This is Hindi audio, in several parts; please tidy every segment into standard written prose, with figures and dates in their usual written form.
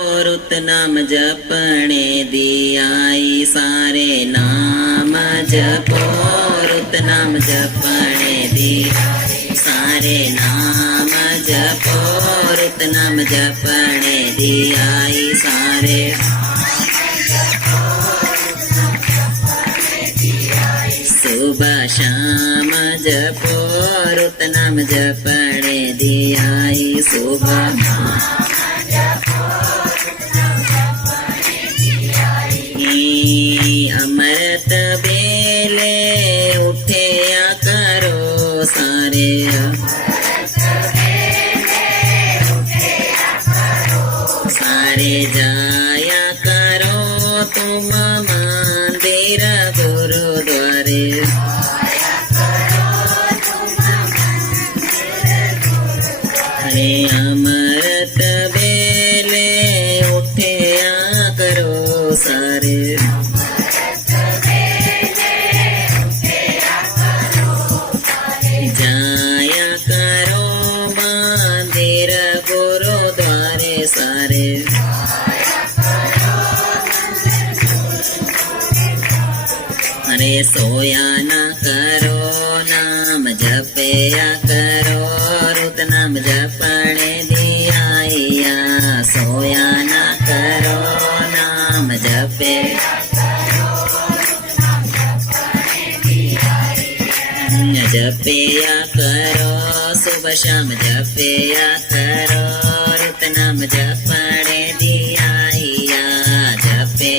रुत नाम जपने दियाई सारे नाम जपो रुत नाम जपने दियाई सारे नाम जपो रुत नाम जपने दियाई सारे सुबह शाम जपो रुत नाम जपने दियाई सुबह अमृत बेले उठया करो सारे सारे जाया करो तुम मंदिर गुरुद्वारे अरे अमृत बेले उठया करो सारे जाया करो मंदिर गुरुद्वारे सारे अरे सोया ना करो नाम जपया करो रुत नाम जपने दियाइया सोया ना करो नाम जपे जपया करो सुबह शाम जपया करो रुत नाम जपने दियाइया जपे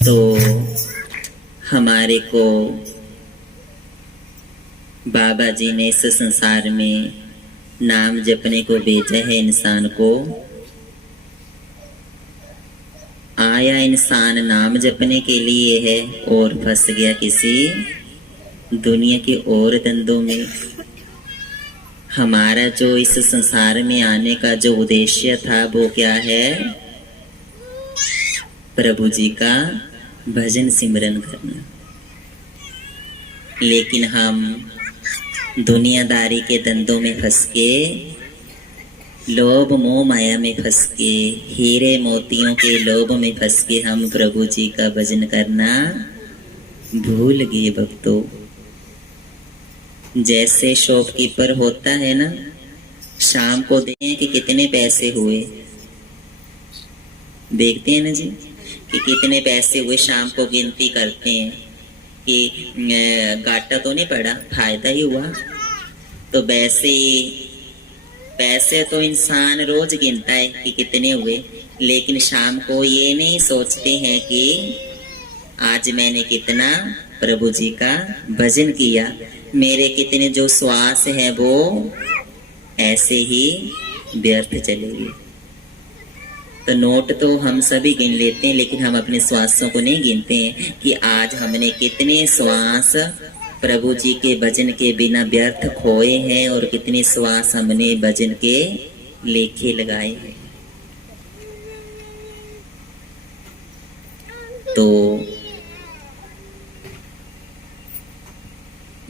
तो हमारे को बाबा जी ने इस संसार में नाम जपने को भेजा है इंसान को। आया इंसान नाम जपने के लिए है और फंस गया किसी दुनिया के और धंधों में। हमारा जो इस संसार में आने का जो उद्देश्य था वो क्या है? प्रभु जी का भजन सिमरन करना। लेकिन हम दुनियादारी के धंधों में फंस के, लोभ मोह माया में फंस के, हीरे मोतियों के लोभ में फंस के हम प्रभु जी का भजन करना भूल गए भक्तों। जैसे शॉपकीपर होता है ना, शाम को देखें कि कितने पैसे हुए, देखते हैं ना जी कि कितने पैसे हुए, शाम को गिनती करते हैं कि घाटा तो नहीं पड़ा, फायदा ही हुआ। तो वैसे पैसे तो इंसान रोज गिनता है कि कितने हुए, लेकिन शाम को ये नहीं सोचते हैं कि आज मैंने कितना प्रभु जी का भजन किया, मेरे कितने जो श्वास है वो ऐसे ही व्यर्थ चलेंगे। तो नोट तो हम सभी गिन लेते हैं, लेकिन हम अपने श्वासों को नहीं गिनते हैं कि आज हमने कितने श्वास प्रभु जी के भजन के बिना व्यर्थ खोए हैं और कितने श्वास हमने भजन के लेखे लगाए हैं। तो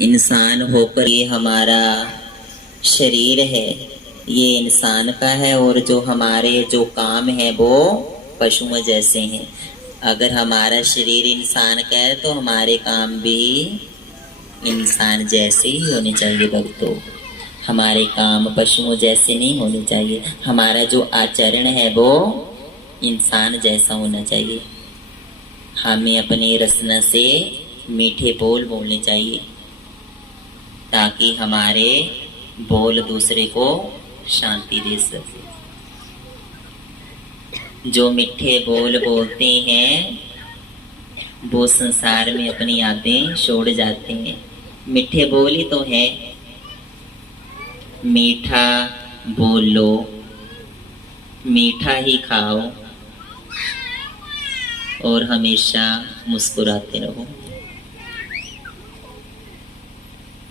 इंसान होकर ये हमारा शरीर है, ये इंसान का है, और जो हमारे जो काम है वो पशुओं जैसे हैं। अगर हमारा शरीर इंसान का है तो हमारे काम भी इंसान जैसे ही होने चाहिए भक्तों। हमारे काम पशुओं जैसे नहीं होने चाहिए। हमारा जो आचरण है वो इंसान जैसा होना चाहिए। हमें अपनी रसना से मीठे बोल बोलने चाहिए ताकि हमारे बोल दूसरे को शांति दे सके। जो मीठे बोल बोलते हैं वो संसार में अपनी यादें छोड़ जाते हैं। मीठे बोल ही तो है, मीठा बोलो, मीठा ही खाओ और हमेशा मुस्कुराते रहो।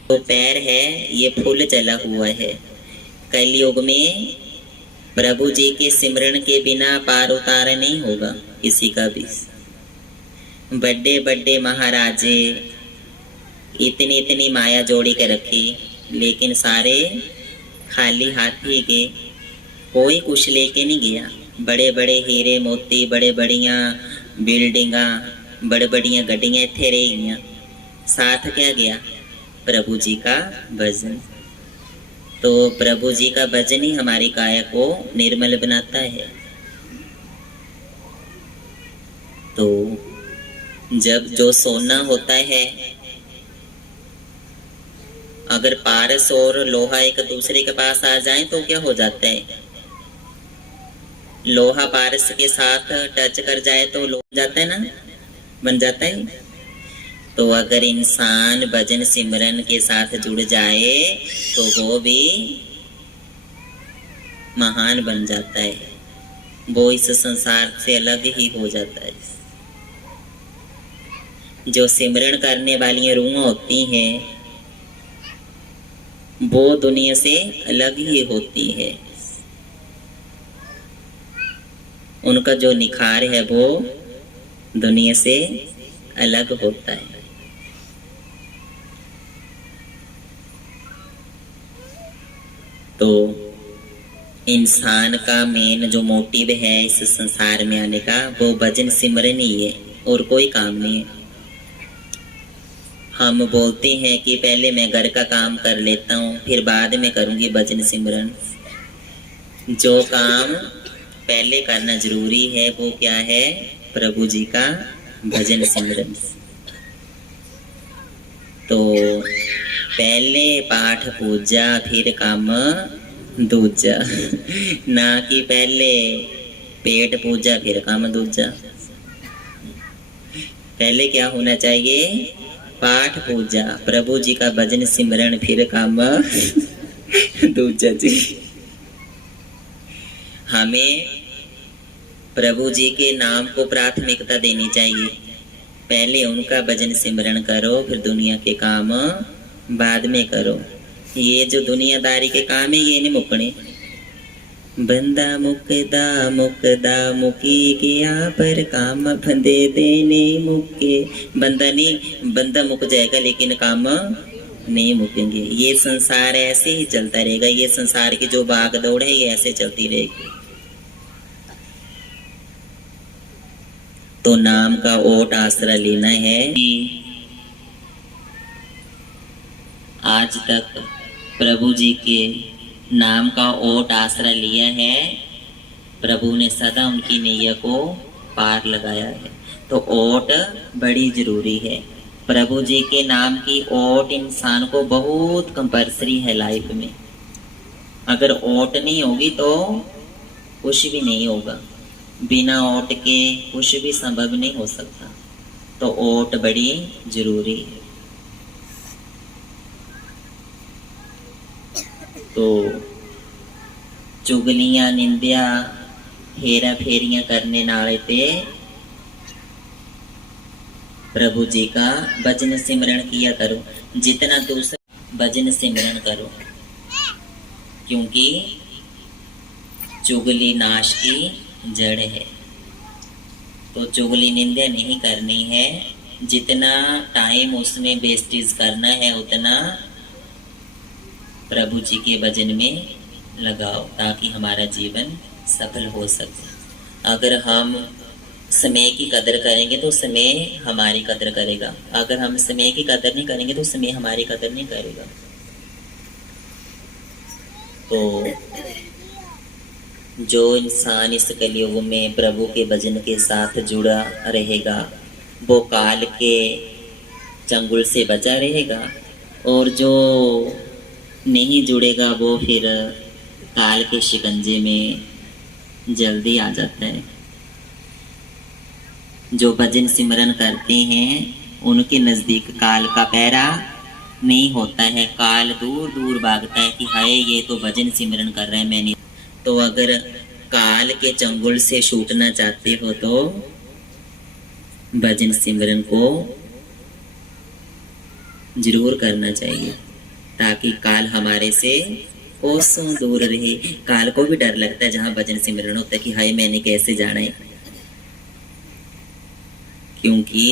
तो पैर है ये फूल चला हुआ है। कलयुग में प्रभु जी के सिमरन के बिना पार उतार नहीं होगा किसी का भी। बड़े बड़े महाराजे इतनी इतनी माया जोड़ी के रखी, लेकिन सारे खाली हाथ ही गए, कोई कुछ लेके नहीं गया। बड़े बड़े हीरे मोती, बड़े बढ़िया बिल्डिंगा, बड़े बढ़िया गड्डियां इत्थे रह गईयां, साथ क्या गया? प्रभु जी का भजन। तो प्रभु जी का भजन ही हमारी काया को निर्मल बनाता है। तो जब जो सोना होता है, अगर पारस और लोहा एक दूसरे के पास आ जाए तो क्या हो जाता है? लोहा पारस के साथ टच कर जाए तो लोहा जाता है ना, बन जाता है। तो अगर इंसान भजन सिमरन के साथ जुड़ जाए तो वो भी महान बन जाता है, वो इस संसार से अलग ही हो जाता है। जो सिमरन करने वाली रूह होती हैं वो दुनिया से अलग ही होती है, उनका जो निखार है वो दुनिया से अलग होता है। तो इंसान का मेन जो मोटिव है इस संसार में आने का, वो भजन सिमरन ही है और कोई काम नहीं है। हम बोलते हैं कि पहले मैं घर का काम कर लेता हूँ, फिर बाद में करूँगी भजन सिमरन। जो काम पहले करना जरूरी है वो क्या है? प्रभु जी का भजन सिमरन। तो पहले पाठ पूजा फिर काम दूजा, ना कि पहले पेट पूजा फिर काम दूजा। पहले क्या होना चाहिए? पाठ पूजा, प्रभु जी का भजन सिमरन, फिर काम दूजा जी। हमें प्रभु जी के नाम को प्राथमिकता देनी चाहिए। पहले उनका भजन सिमरन करो, फिर दुनिया के काम बाद में करो। ये जो दुनियादारी के काम है ये नहीं मुकने। बंदा मुकदा मुकी गया, पर काम बंदे देने मुके। बंदा मुक जाएगा लेकिन काम नहीं मुकेंगे। ये संसार ऐसे ही चलता रहेगा, ये संसार की जो भाग दौड़ है ये ऐसे चलती रहेगी। तो नाम का ओट आसरा लेना है। आज तक प्रभु जी के नाम का ओट आसरा लिया है, प्रभु ने सदा उनकी नैया को पार लगाया है। तो ओट बड़ी जरूरी है। प्रभु जी के नाम की ओट इंसान को बहुत कंपल्सरी है लाइफ में। अगर ओट नहीं होगी तो कुछ भी नहीं होगा। बिना ओट के कुछ भी संभव नहीं हो सकता। तो ओट बड़ी जरूरी है। तो चुगलियां, निंदिया, हेरा फेरियां करने नाले ते प्रभु जी का भजन सिमरन किया करो। जितना दूसरा भजन सिमरन करो, क्योंकि चुगली नाश की जड़ है। तो चुगली निंदा नहीं करनी है। जितना टाइम उसमें वेस्टेज करना है उतना प्रभु जी के भजन में लगाओ, ताकि हमारा जीवन सफल हो सके। अगर हम समय की कदर करेंगे तो समय हमारी कदर करेगा। अगर हम समय की कदर नहीं करेंगे तो समय हमारी कदर नहीं करेगा। तो जो इंसान इस कलयुग में प्रभु के भजन के साथ जुड़ा रहेगा वो काल के चंगुल से बचा रहेगा, और जो नहीं जुड़ेगा वो फिर काल के शिकंजे में जल्दी आ जाता है। जो भजन सिमरन करते हैं उनके नजदीक काल का पैरा नहीं होता है। काल दूर दूर भागता है कि हाय ये तो भजन सिमरन कर रहे हैं, मैंने। तो अगर काल के चंगुल से छूटना चाहते हो तो भजन सिमरन को जरूर करना चाहिए, ताकि काल हमारे से कोसों दूर रहे। काल को भी डर लगता है जहां भजन सिमरन होता है कि हाय मैंने कैसे जाना है, क्योंकि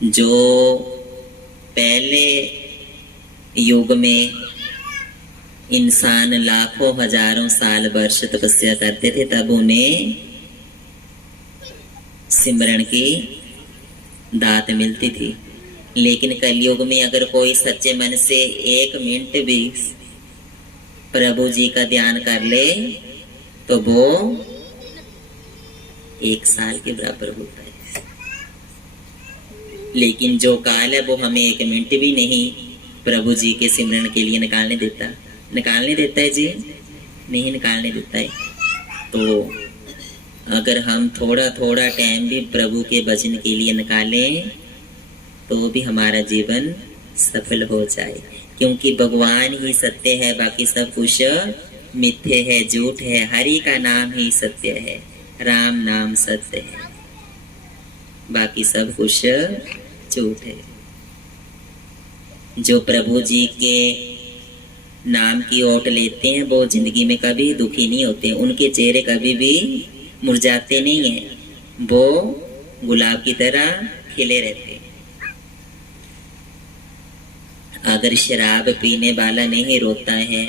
जो पहले युग में इंसान लाखों हजारों साल वर्ष तपस्या करते थे, तब उन्हें सिमरण की दात मिलती थी। लेकिन कलयुग में अगर कोई सच्चे मन से 1 मिनट भी प्रभु जी का ध्यान कर ले तो वो 1 साल के बराबर होता है। लेकिन जो काल है वो हमें 1 मिनट भी नहीं प्रभु जी के सिमरन के लिए निकालने देता है जी, नहीं निकालने देता है। तो अगर हम थोड़ा थोड़ा टाइम भी प्रभु के भजन के लिए निकालें तो भी हमारा जीवन सफल हो जाए, क्योंकि भगवान ही सत्य है, बाकी सब कुछ मिथ्य है, झूठ है। हरि का नाम ही सत्य है, राम नाम सत्य है, बाकी सब कुछ झूठ है। जो प्रभु जी के नाम की ओट लेते हैं वो जिंदगी में कभी दुखी नहीं होते, उनके चेहरे कभी भी मुरझाते नहीं हैं, वो गुलाब की तरह खिले रहते हैं। अगर शराब पीने वाला नहीं रोता है,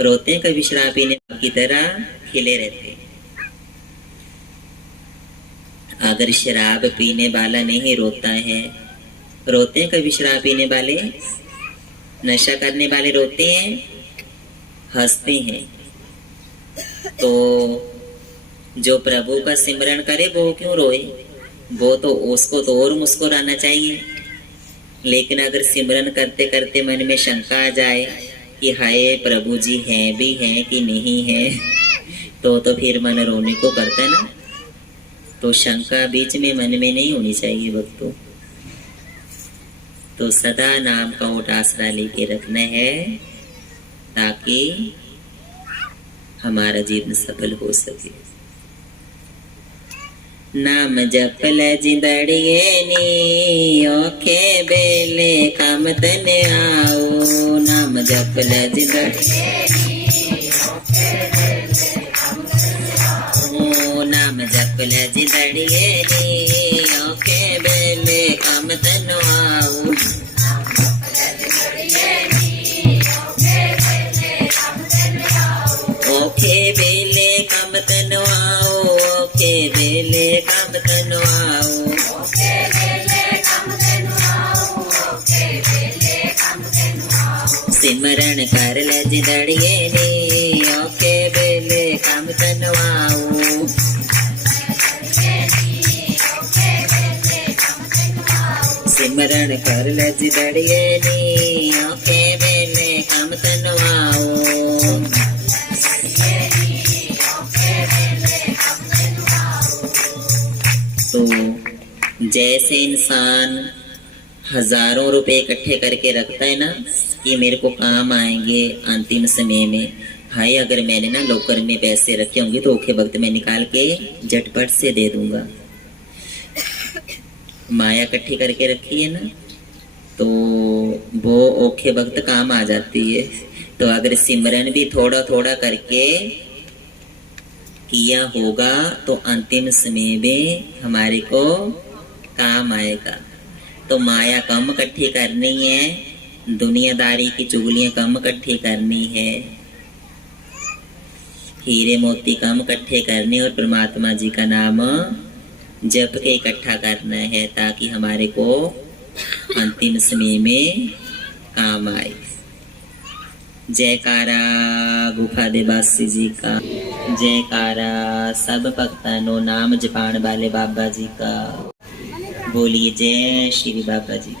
रोते हैं कभी शराब पीने की तरह खिले रहते हैं। अगर शराब पीने वाला नहीं रोता है, रोते हैं कभी शराब पीने वाले, नशा करने वाले रोते हैं, हंसते हैं। तो जो प्रभु का सिमरन करे वो क्यों रोए, वो तो उसको तो और मुस्कुराना चाहिए। लेकिन अगर सिमरन करते करते मन में शंका आ जाए कि हाय प्रभु जी हैं भी हैं कि नहीं है, तो फिर मन रोने को करता है ना। तो शंका बीच में मन में नहीं होनी चाहिए भक्तों। तो सदा नाम का ओट आसरा लेके रखना है ताकि हमारा जीवन सफल हो सके। नाम जप ल जिंदड़िए नी ओखे बेले काम तने आओ। नाम जप ल जिंदड़िए नी ओखे बेले काम तने आओ। नाम जप ल जिंदड़िए नी ओखे बेले काम तने आओ। ओखे बेले काम तनो आओ। ओखे बेले काम तनो आओ। ओखे बेले काम तनो आओ। ओखे बेले काम तनो आओ। सिमरन कर ले जिंदड़िए नी ओखे बेले काम तनो आओ। सिमरन कर ले जिंदड़िए नी ओखे बेले काम तनो आओ। तो जैसे इंसान हजारों रुपए इकट्ठे करके रखता है ना कि मेरे को काम आएंगे अंतिम समय में, हाय अगर मैंने ना लॉकर में पैसे रखे होंगे तो ओखे वक्त में निकाल के झटपट से दे दूंगा। माया इकट्ठी करके रखी है ना तो वो ओखे वक्त काम आ जाती है। तो अगर सिमरन भी थोड़ा थोड़ा करके किया होगा तो अंतिम समय में हमारे को काम आएगा। तो माया कम इकट्ठी करनी है, दुनियादारी की चुगलियां कम इकट्ठी करनी है, हीरे मोती कम इकट्ठे करने और परमात्मा जी का नाम जप के इकट्ठा करना है ताकि हमारे को अंतिम समय में काम आए। जयकारा गुफा देवासी जी का, जयकारा सब भक्तों नाम जपान वाले बाबा जी का। बोलिए जय श्री बाबा जी।